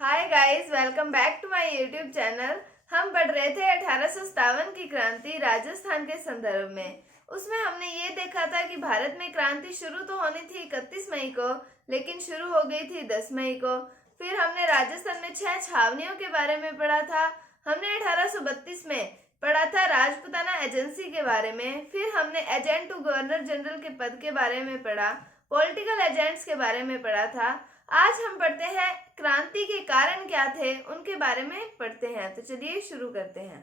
Hi guys, welcome back to my YouTube channel. हम पढ़ रहे थे 1857 की क्रांति राजस्थान के संदर्भ में। उसमें हमने ये देखा था कि भारत में क्रांति शुरू तो होनी थी 31 मई को, लेकिन शुरू हो गई थी 10 मई को। फिर हमने राजस्थान में 6 छावनियों के बारे में पढ़ा था। हमने 1832 में पढ़ा था राजपुताना एजेंसी के बारे में। फिर हमने एजेंट टू गवर्नर जनरल के पद के बारे में पढ़ा, पॉलिटिकल एजेंट्स के बारे में पढ़ा था। आज हम पढ़ते हैं क्रांति के कारण क्या थे, उनके बारे में पढ़ते हैं। तो चलिए शुरू करते हैं।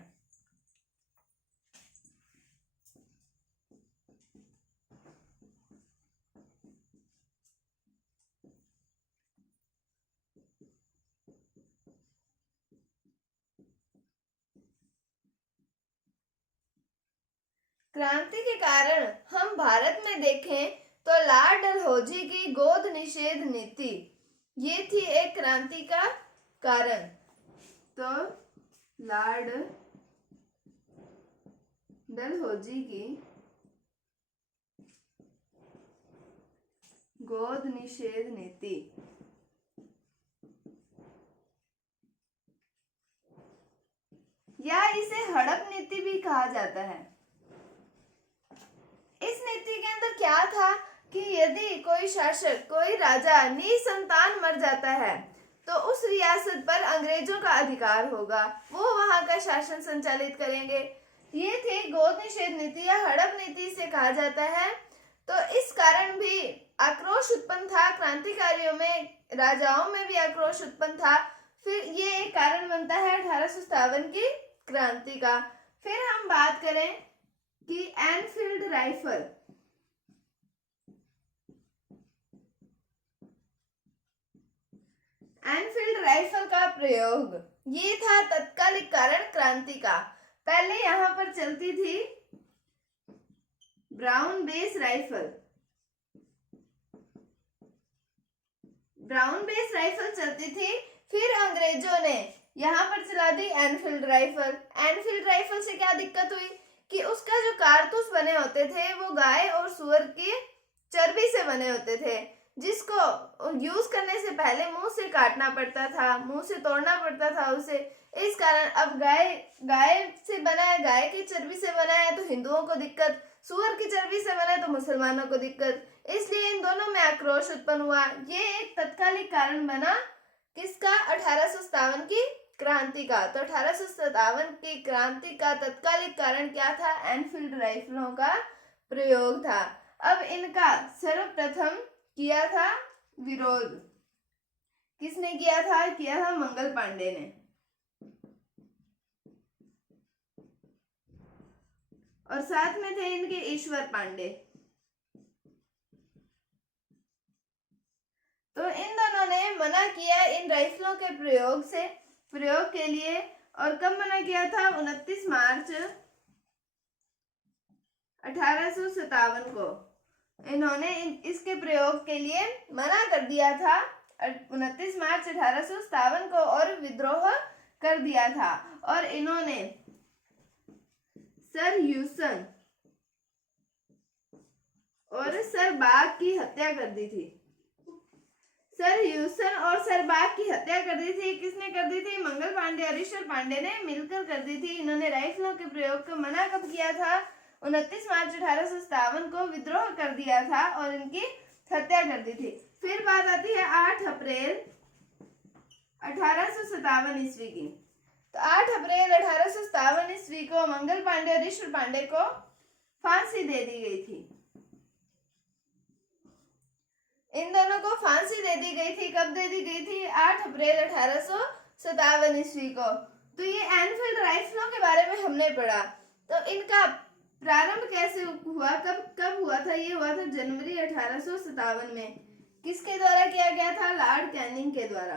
क्रांति के कारण हम भारत में देखें तो लॉर्ड डलहौजी की गोद निषेध नीति, ये थी एक क्रांति का कारण। तो लॉर्ड डलहौजी की गोद निषेध नीति, या इसे हड़प नीति भी कहा जाता है। इस नीति के अंदर क्या था कि यदि कोई शासक, कोई राजा निसंतान मर जाता है तो उस रियासत पर अंग्रेजों का अधिकार होगा, वो वहां का शासन संचालित करेंगे। ये थी गोद निषेध नीति या हड़प नीति से कहा जाता है। तो इस कारण भी आक्रोश उत्पन्न था, क्रांतिकारियों में, राजाओं में भी आक्रोश उत्पन्न था। फिर ये एक कारण बनता है 1857 की क्रांति का। फिर हम बात करें कि एनफील्ड राइफल, एनफील्ड राइफल का प्रयोग, ये था तत्कालिक कारण क्रांति का। पहले यहां पर चलती थी brown base rifle, brown base rifle चलती थी। फिर अंग्रेजों ने यहां पर चला दी एनफील्ड राइफल। एनफील्ड राइफल से क्या दिक्कत हुई कि उसका जो कारतूस बने होते थे वो गाय और सुअर की चर्बी से बने होते थे, जिसको यूज करने से पहले मुंह से काटना पड़ता था, मुंह से तोड़ना पड़ता था उसे। इस कारण अब गाय से बना है, गाय की चर्बी से बना है तो हिंदुओं को दिक्कत, सुअर की चर्बी से बना है तो मुसलमानों को दिक्कत। इसलिए इन दोनों में आक्रोश उत्पन्न हुआ। ये एक तत्कालिक कारण बना किसका? 1857 की क्रांति का। तो 1857 की क्रांति का तत्कालिक कारण क्या था? एनफील्ड राइफलों का प्रयोग था। अब इनका सर्वप्रथम किया था विरोध, किसने किया था? किया था मंगल पांडे ने। और साथ में थे इनके ईश्वर पांडे। तो इन दोनों ने मना किया इन राइफलों के प्रयोग के लिए। और कब मना किया था? 29 मार्च 1857 को इन्होंने इसके प्रयोग के लिए मना कर दिया था, 29 मार्च 1857 को, और विद्रोह कर दिया था। और इन्होंने सर ह्यूसन और सर बाग की हत्या कर दी थी। सर ह्यूसन और सर बाग की हत्या कर दी थी। किसने कर दी थी? मंगल पांडे और ईश्वर पांडे ने मिलकर कर दी थी। इन्होंने राइफलों के प्रयोग का मना कब किया था? 29 मार्च 1857 को विद्रोह कर दिया था और इनकी हत्या कर दी थी। फिर बात आती है 8 अप्रैल 1857 ईस्वी की। तो 8 अप्रैल 1857 ईस्वी को मंगल पांडे और ईश्वर पांडे को फांसी दे दी गई थी। इन दोनों को फांसी दे दी गई थी। कब दे दी गई थी? 8 अप्रैल 1857 ईस्वी को। तो ये एनफील्ड राइफलों के बारे में हमने पढ़ा। तो इनका प्रारंभ कैसे हुआ, कब हुआ था? ये हुआ था जनवरी 1857 में। किसके द्वारा किया गया था? लॉर्ड कैनिंग के द्वारा।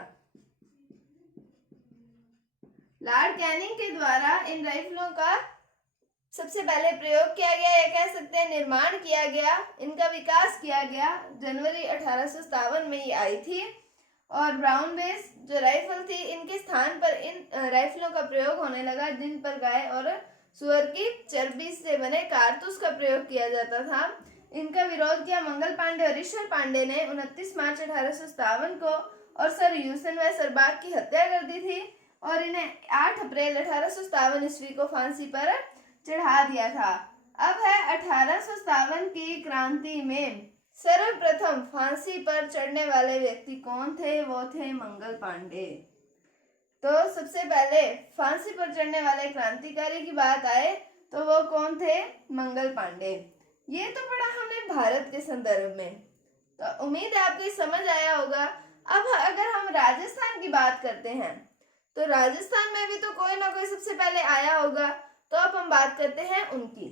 लॉर्ड कैनिंग के द्वारा इन राइफलों का सबसे पहले प्रयोग किया गया, या कह सकते हैं निर्माण किया गया, इनका विकास किया गया। जनवरी 1857 में ये आई थी। और ब्राउन बेस जो राइफल थी, इनके स्थान पर इन राइफलों का प्रयोग होने लगा, जिन पर गाय और सुअर की चर्बी से बने कारतूस का प्रयोग किया जाता था। इनका विरोध किया मंगल पांडे और ईश्वर पांडे ने 29 मार्च 1857 को। और सर यूसन व सरबाग की हत्या कर दी थी और इन्हें 8 अप्रैल 1857 ईस्वी को फांसी पर चढ़ा दिया था। अब है 1857 की क्रांति में सर्वप्रथम फांसी पर चढ़ने वाले व्यक्ति कौन थे? वो थे मंगल पांडे। तो सबसे पहले फांसी पर चढ़ने वाले क्रांतिकारी की बात आए तो वो कौन थे? मंगल पांडे। ये तो पढ़ा हमने भारत के संदर्भ में, तो उम्मीद है आपको समझ आया होगा। अब अगर हम राजस्थान की बात करते हैं तो राजस्थान में भी तो कोई ना कोई सबसे पहले आया होगा, तो अब हम बात करते हैं उनकी।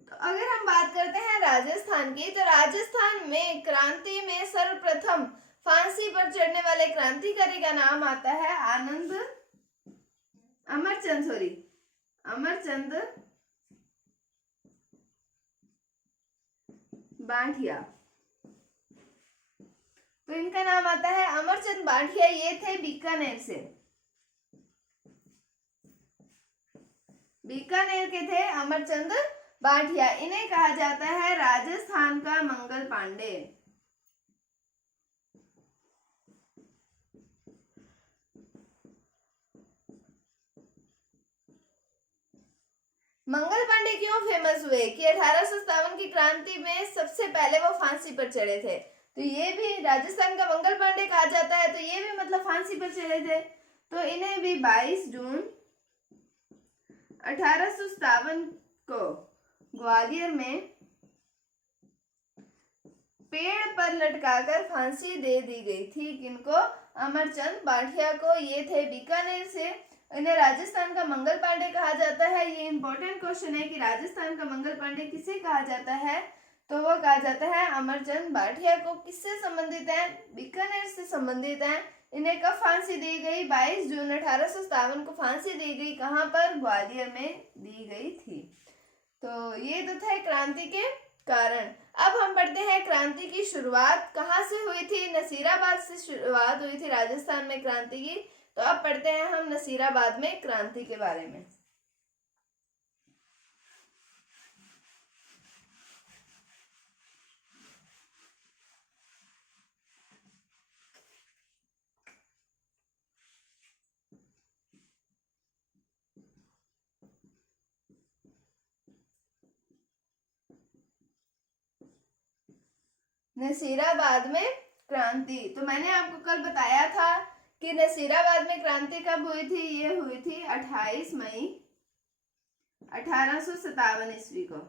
तो अगर हम बात करते हैं राजस्थान की, तो राजस्थान में क्रांति में सर्वप्रथम फांसी पर चढ़ने वाले क्रांतिकारी का नाम आता है अमरचंद बांठिया। तो इनका नाम आता है अमरचंद बांठिया। ये थे बीकानेर से, बीकानेर के थे अमरचंद बांठिया। इन्हें कहा जाता है राजस्थान का मंगल पांडे। मंगल पांडे क्यों फेमस हुए कि 1857 की क्रांति में सबसे पहले वो फांसी पर चढ़े थे, तो ये भी राजस्थान का मंगल पांडे कहा जाता है। तो ये भी मतलब फांसी पर चढ़े थे। तो इन्हें भी 22 जून 1857 को ग्वालियर में पेड़ पर लटकाकर फांसी दे दी गई थी। किनको? अमरचंद बांठिया को। ये थे बीकानेर से। इन्हें राजस्थान का मंगल पांडे कहा जाता है। ये इंपॉर्टेंट क्वेश्चन है कि राजस्थान का मंगल पांडे किसे कहा जाता है, तो वो कहा जाता है अमरचंद बांठिया को। किससे संबंधित है? बीकानेर से संबंधित है। इन्हें कब फांसी दी गई? 22 जून 1857 को फांसी दी गई। कहाँ पर? ग्वालियर में दी गई थी। तो ये तो थे क्रांति के कारण। अब हम पढ़ते हैं क्रांति की शुरुआत कहाँ से हुई थी। नसीराबाद से शुरुआत हुई थी राजस्थान में क्रांति की। तो अब पढ़ते हैं हम नसीराबाद में क्रांति के बारे में। नसीराबाद में क्रांति, तो मैंने आपको कल बताया था कि नसीराबाद में क्रांति कब हुई थी। ये हुई थी 28 मई 1857 ईस्वी को।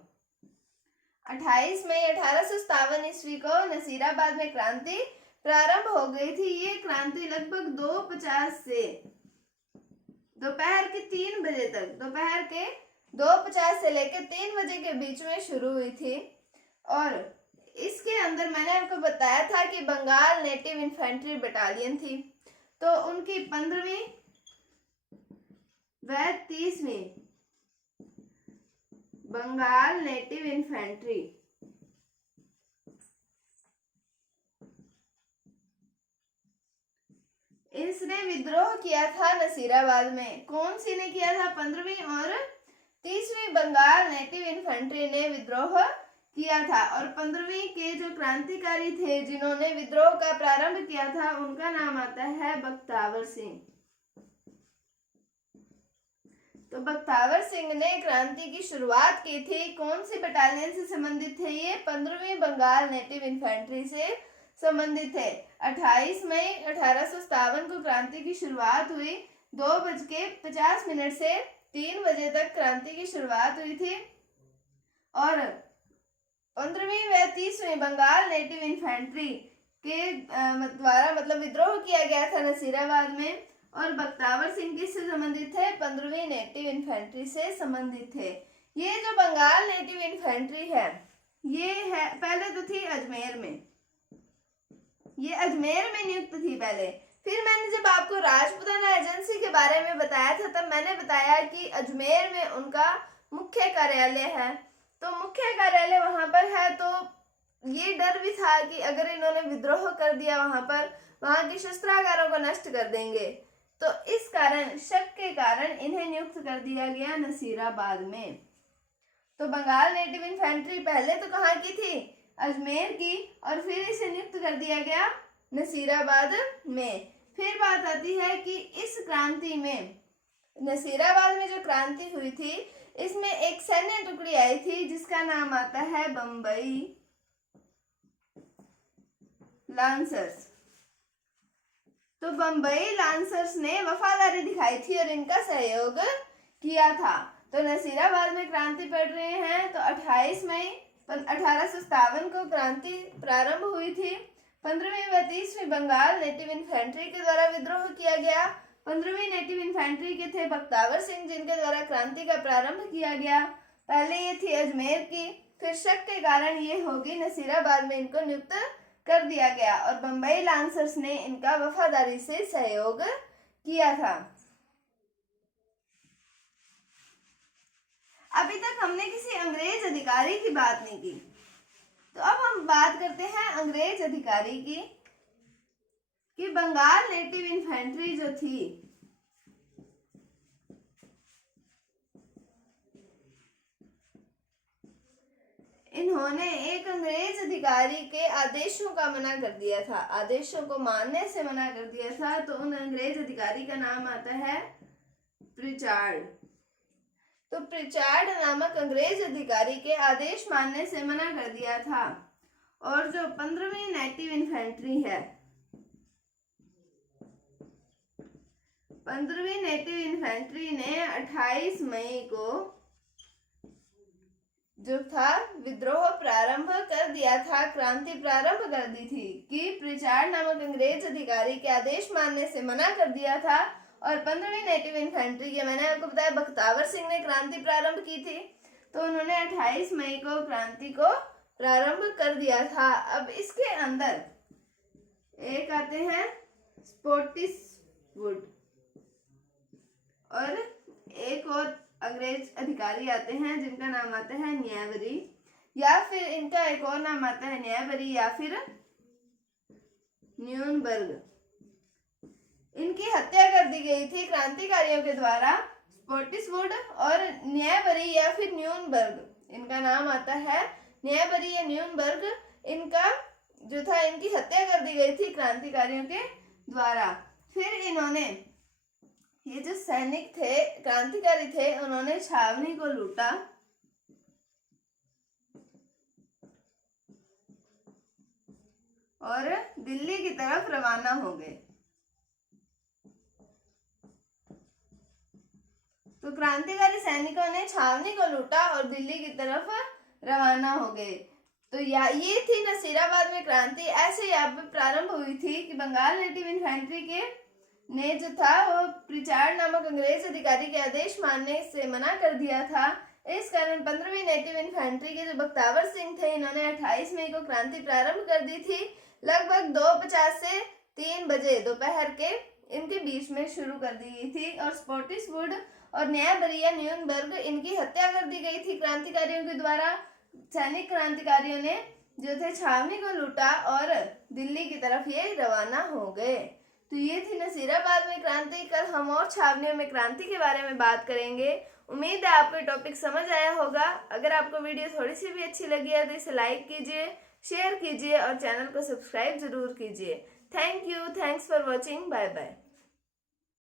28 मई 1857 ईस्वी को नसीराबाद में क्रांति प्रारंभ हो गई थी। ये क्रांति लगभग 2:50 से दोपहर के 3 बजे तक, दोपहर के 2:50 से लेकर 3 बजे के बीच में शुरू हुई थी। और इसके अंदर मैंने आपको बताया था कि बंगाल नेटिव इन्फेंट्री बटालियन थी। तो उनकी 15वीं व 30वीं बंगाल नेटिव इन्फेंट्री इसने विद्रोह किया था नसीराबाद में। कौन सी ने किया था? 15वीं और 30वीं बंगाल नेटिव इन्फेंट्री ने विद्रोह किया था। और 15वीं के जो क्रांतिकारी थे जिन्होंने विद्रोह का प्रारंभ किया था, उनका नाम आता है बख्तावर सिंह। तो बख्तावर सिंह ने क्रांति की शुरुआत की थी। कौन सी बटालियन से संबंधित थे ये? 15वीं बंगाल नेटिव इन्फेंट्री से संबंधित थे। 28 मई 1857 को क्रांति की शुरुआत हुई। 2:50 से 3 बजे तक क्रांति की शुरुआत हुई थी। और 15वीं व 30वीं बंगाल नेटिव इन्फेंट्री के द्वारा मतलब विद्रोह किया गया था नसीराबाद में। और बख्तावर सिंह किससे संबंधित थे? 15वीं नेटिव इन्फेंट्री से संबंधित थे। ये जो बंगाल नेटिव इन्फेंट्री है, ये है पहले तो थी अजमेर में, ये अजमेर में नियुक्त थी पहले। फिर मैंने जब आपको राजपुताना एजेंसी के बारे में बताया था, तब मैंने बताया कि अजमेर में उनका मुख्य कार्यालय है। तो मुख्य कार्यालय वहां पर है, तो ये डर भी था कि अगर इन्होंने विद्रोह कर दिया वहां पर, वहां के शस्त्रागारों को नष्ट कर देंगे। तो इस कारण, शक के कारण इन्हें नियुक्त कर दिया गया नसीराबाद में। तो बंगाल नेटिव इन्फेंट्री पहले तो कहाँ की थी? अजमेर की, और फिर इसे नियुक्त कर दिया गया नसीराबाद में। फिर बात आती है कि इस क्रांति में, नसीराबाद में जो क्रांति हुई थी, इसमें एक सैन्य टुकड़ी आई थी जिसका नाम आता है बम्बई लांसर्स। तो बम्बई लांसर्स ने वफादारी दिखाई थी और इनका सहयोग किया था। तो नसीराबाद में क्रांति पड़ रहे हैं। तो 28 मई 1857 को क्रांति प्रारंभ हुई थी। 15वीं व 30वीं बंगाल नेटिव इन्फेंट्री के द्वारा विद्रोह किया गया। 15वीं नेटिव इन्फेंट्री के थे बख्तावर सिंह, जिनके द्वारा क्रांति का प्रारंभ किया गया। पहले ये थी अजमेर की, फिर शक के कारण ये होगी नसीराबाद में इनको नियुक्त कर दिया गया, और बम्बई लांसर्स ने इनका वफादारी से सहयोग किया था। अभी तक हमने किसी अंग्रेज अधिकारी की बात नहीं की, तो अब हम बात करते हैं अंग्रेज अधिकारी की, कि बंगाल नेटिव इन्फेंट्री जो थी, इन्होंने एक अंग्रेज अधिकारी के आदेशों का मना कर दिया था, आदेशों को मानने से मना कर दिया था। तो उन अंग्रेज अधिकारी का नाम आता है प्रिचार्ड। तो प्रिचार्ड नामक अंग्रेज अधिकारी के आदेश मानने से मना कर दिया था। और जो 15वीं नेटिव इन्फेंट्री है, 15वीं नेटिव इन्फेंट्री ने 28 मई को जो था विद्रोह प्रारंभ कर दिया था, क्रांति प्रारंभ कर दी थी, कि प्रिचार्ड नामक अंग्रेज अधिकारी के आदेश मानने से मना कर दिया था। और 15वीं नेटिव इन्फेंट्री के, मैंने आपको बताया बख्तावर सिंह ने क्रांति प्रारंभ की थी, तो उन्होंने 28 मई को क्रांति को प्रारंभ कर दिया था। अब इसके अंदर एक आते हैं स्पोर्टिसवुड, और एक और अंग्रेज अधिकारी आते हैं जिनका नाम आता है न्यायबरी, या फिर इनका एक और नाम आता है न्यायबरी या फिर न्यूनबर्ग। इनकी हत्या कर दी गई थी क्रांतिकारियों के द्वारा। स्पोर्टिसवुड और न्यायबरी या फिर न्यूनबर्ग, इनका नाम आता है न्यायबरी या न्यूनबर्ग। इनका जो था, इनकी हत्या कर दी गई थी क्रांतिकारियों के द्वारा। फिर इन्होंने, ये जो सैनिक थे, क्रांतिकारी थे, उन्होंने छावनी को लूटा और दिल्ली की तरफ रवाना हो गए। तो क्रांतिकारी सैनिकों ने छावनी को लूटा और दिल्ली की तरफ रवाना हो गए। तो ये थी नसीराबाद में क्रांति। ऐसे यहाँ पे प्रारंभ हुई थी कि बंगाल नेटिव इन्फेंट्री के ने जो था वो प्रिचार्ड नामक अंग्रेज अधिकारी के आदेश मानने से मना कर दिया था। इस कारण 15वीं नेटिव इन्फेंट्री के जो बख्तावर सिंह थे, इन्होंने 28 मई को क्रांति प्रारंभ कर दी थी। लगभग 2:50 से 3 बजे दोपहर के इनके बीच में शुरू कर दी गई थी। और स्पोर्टिसवुड और न्यायबरी या न्यूनबर्ग, इनकी हत्या कर दी गई थी क्रांतिकारियों के द्वारा। सैनिक क्रांतिकारियों ने जो थे छावनी को लूटा और दिल्ली की तरफ ये रवाना हो गए। तो ये थी नसीराबाद में क्रांति। कल हम और छावनियों में क्रांति के बारे में बात करेंगे। उम्मीद है आपको टॉपिक समझ आया होगा। अगर आपको वीडियो थोड़ी सी भी अच्छी लगी है तो इसे लाइक कीजिए, शेयर कीजिए और चैनल को सब्सक्राइब जरूर कीजिए। Thank you, thanks for watching, bye bye.